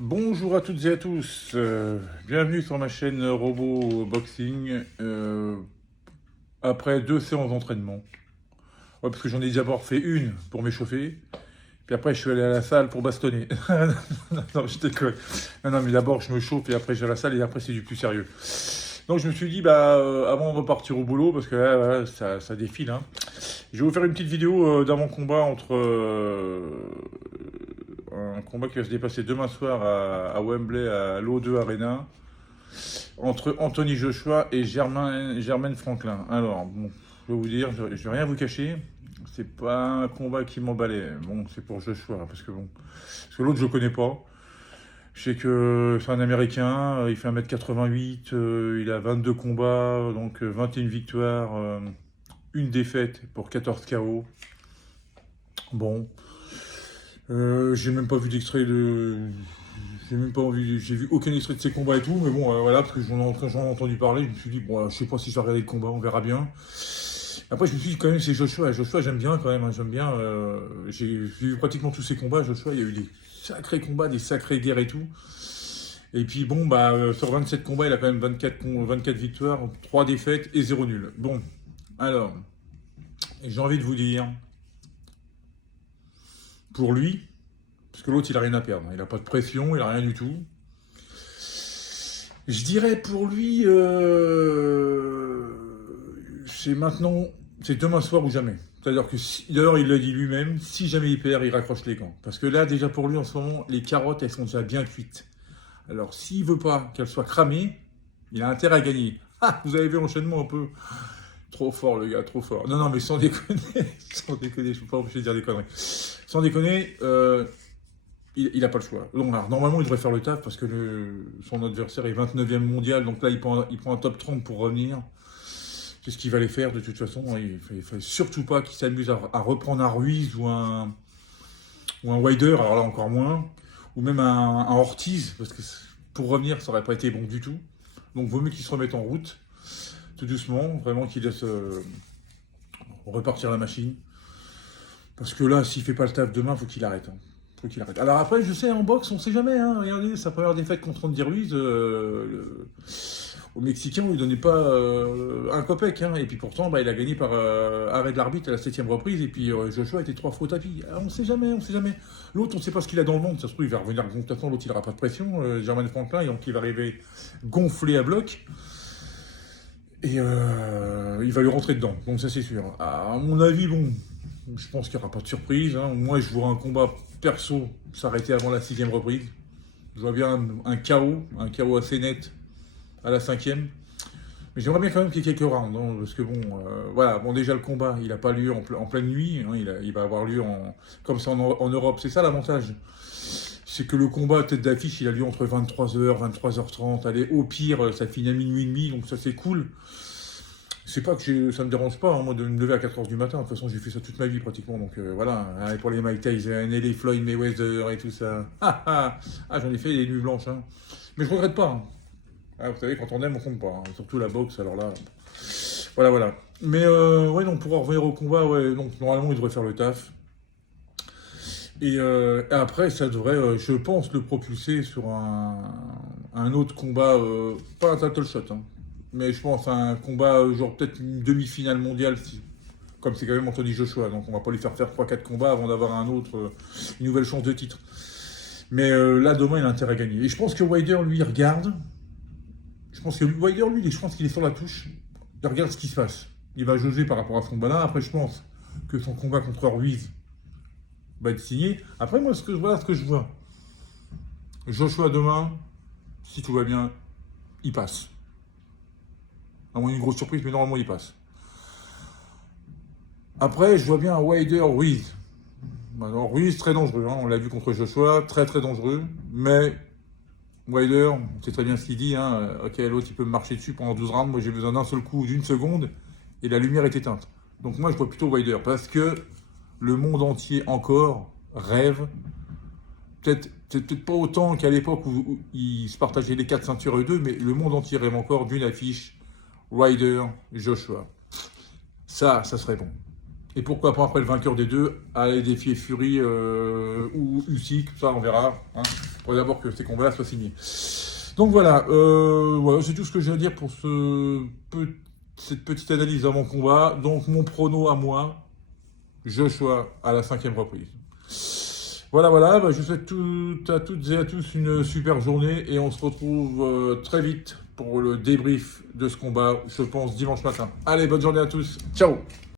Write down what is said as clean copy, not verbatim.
Bonjour à toutes et à tous, bienvenue sur ma chaîne Robot Boxing après 2 séances d'entraînement. Ouais, parce que j'en ai d'abord fait une pour m'échauffer, puis après je suis allé à la salle pour bastonner. Non, je déconne. Non, mais d'abord je me chauffe et après je vais à la salle et après c'est du plus sérieux. Donc je me suis dit, avant de repartir au boulot, parce que là, voilà, ça défile, hein, je vais vous faire une petite vidéo d'avant-combat entre un combat qui va se dépasser demain soir à Wembley, à l'O2 Arena, entre Anthony Joshua et Jermaine Franklin. Alors, bon, je vais vous dire, je vais rien vous cacher, c'est pas un combat qui m'emballait. Bon, c'est pour Joshua, parce que l'autre je le connais pas. Je sais que c'est un Américain, il fait 1m88, il a 22 combats, donc 21 victoires, une défaite pour 14 KO. Bon, j'ai même pas vu d'extrait de. J'ai même pas envie. J'ai vu aucun extrait de ses combats et tout, mais bon, voilà, parce que j'en ai entendu parler, je me suis dit, bon, je sais pas si je vais regarder le combat, on verra bien. Après, je me suis dit, quand même, c'est Joshua. Joshua, j'aime bien quand même, hein, j'aime bien. J'ai vu pratiquement tous ses combats, Joshua, il y a eu des sacrés combats, des sacrées guerres et tout. Et puis bon, sur 27 combats, il a quand même 24 victoires, 3 défaites et 0 nul. Bon, alors, j'ai envie de vous dire, pour lui, parce que l'autre, il a rien à perdre. Il n'a pas de pression, il a rien du tout. Je dirais pour lui, c'est maintenant, c'est demain soir ou jamais. C'est-à-dire que, d'ailleurs, il l'a dit lui-même, si jamais il perd, il raccroche les gants. Parce que là, déjà pour lui, en ce moment, les carottes, elles sont déjà bien cuites. Alors, s'il veut pas qu'elles soient cramées, il a intérêt à gagner. Ah, vous avez vu l'enchaînement un peu. Trop fort, le gars, trop fort. Non, non, mais sans déconner, sans déconner, je ne peux pas empêcher de dire des conneries. Sans déconner, il n'a pas le choix. Donc, alors, normalement, il devrait faire le taf parce que son adversaire est 29e mondial. Donc là, il prend un top 30 pour revenir. C'est ce qu'il va aller faire de toute façon. Il ne faut surtout pas qu'il s'amuse à reprendre un Ruiz ou un Wilder, alors là encore moins. Ou même un Ortiz, parce que pour revenir, ça n'aurait pas été bon du tout. Donc, vaut mieux qu'il se remette en route, tout doucement, vraiment qu'il laisse repartir la machine. Parce que là, s'il fait pas le taf demain, faut qu'il arrête. Hein. Faut qu'il arrête. Alors après, je sais, en boxe, on sait jamais. Hein. Regardez, sa première défaite contre Andy Ruiz, au Mexicain, on lui donnait pas un copec. Hein. Et puis pourtant, il a gagné par arrêt de l'arbitre à la 7e reprise. Et puis Joshua était 3 fois au tapis. Ah, on sait jamais, on sait jamais. L'autre, on sait pas ce qu'il a dans le ventre. Ça se trouve, il va revenir. De toute façon, l'autre, il n'aura pas de pression. Jermaine Franklin, donc il va arriver gonflé à bloc. Et il va lui rentrer dedans. Donc ça, c'est sûr. À mon avis, bon, je pense qu'il n'y aura pas de surprise. Hein. Moi, je vois un combat perso s'arrêter avant la 6e reprise. Je vois bien un KO assez net à la 5e. Mais j'aimerais bien quand même qu'il y ait quelques rounds. Hein, parce que bon, voilà, bon, déjà le combat, il n'a pas lieu en pleine nuit. Hein, il va avoir lieu comme ça en Europe. C'est ça l'avantage. C'est que le combat tête d'affiche, il a lieu entre 23h, 23h30. Allez, au pire, ça finit à minuit et demi. Donc ça, c'est cool. C'est pas que ça me dérange pas, hein, moi, de me lever à 4h du matin. De toute façon, j'ai fait ça toute ma vie, pratiquement. Donc, voilà. Et pour les Mike Tyson et les Floyd Mayweather et tout ça. J'en ai fait des nuits blanches, hein. Mais je regrette pas, hein. Ah, vous savez, quand on aime, on compte pas, hein. Surtout la boxe, alors là. Voilà, voilà. Mais, ouais, donc, pour en revenir au combat, ouais, donc, normalement, il devrait faire le taf. Et après, ça devrait, je pense, le propulser sur un autre combat, pas un title shot, hein, mais je pense un combat, genre peut-être une demi-finale mondiale, comme c'est quand même Anthony Joshua, donc on va pas lui faire 3-4 combats avant d'avoir une nouvelle chance de titre. Mais là, demain, il a intérêt à gagner. Et je pense que Wilder, lui, il regarde. Je pense que Wilder, lui, je pense qu'il est sur la touche. Il regarde ce qui se passe. Il va jauger par rapport à son combat là. Après, je pense que son combat contre Ruiz va être signé. Après, moi, voilà ce que je vois. Joshua demain, si tout va bien, il passe. À moins une grosse surprise, mais normalement il passe. Après, je vois bien un Wilder Ruiz. Alors, Ruiz, très dangereux. Hein. On l'a vu contre Joshua, très très dangereux. Mais Wilder, c'est très bien ce qu'il dit. Hein. Ok, l'autre il peut me marcher dessus pendant 12 rounds. Moi j'ai besoin d'un seul coup, d'une seconde, et la lumière est éteinte. Donc moi je vois plutôt Wilder parce que le monde entier encore rêve. Peut-être pas autant qu'à l'époque où ils se partageaient les 4 ceintures eux deux, mais le monde entier rêve encore d'une affiche Wilder, Joshua. Ça serait bon. Et pourquoi pas après le vainqueur des deux, aller défier Fury ou Usyk, ça on verra. Hein. Il faudrait d'abord que ces combats-là soient signés. Donc voilà, voilà c'est tout ce que j'ai à dire pour cette petite analyse avant combat. Donc mon prono à moi, Joshua à la 5e reprise. Voilà, voilà, bah, je vous souhaite à toutes et à tous une super journée et on se retrouve très vite pour le débrief de ce combat, je pense dimanche matin. Allez, bonne journée à tous, ciao!